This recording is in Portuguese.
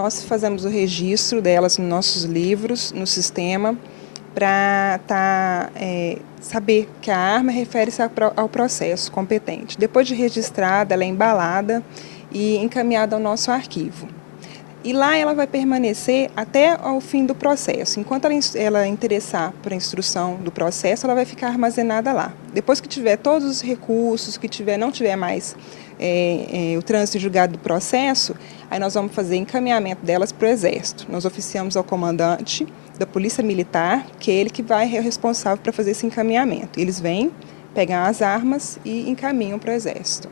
Nós fazemos o registro delas nos nossos livros, no sistema, para saber que a arma refere-se ao processo competente. Depois de registrada, ela é embalada e encaminhada ao nosso arquivo. E lá ela vai permanecer até ao fim do processo. Enquanto ela interessar por a instrução do processo, ela vai ficar armazenada lá. Depois que tiver todos os recursos, não tiver mais o trânsito julgado do processo, aí nós vamos fazer encaminhamento delas para o Exército. Nós oficiamos ao comandante da Polícia Militar, que é ele que vai ser responsável para fazer esse encaminhamento. Eles vêm, pegam as armas e encaminham para o Exército.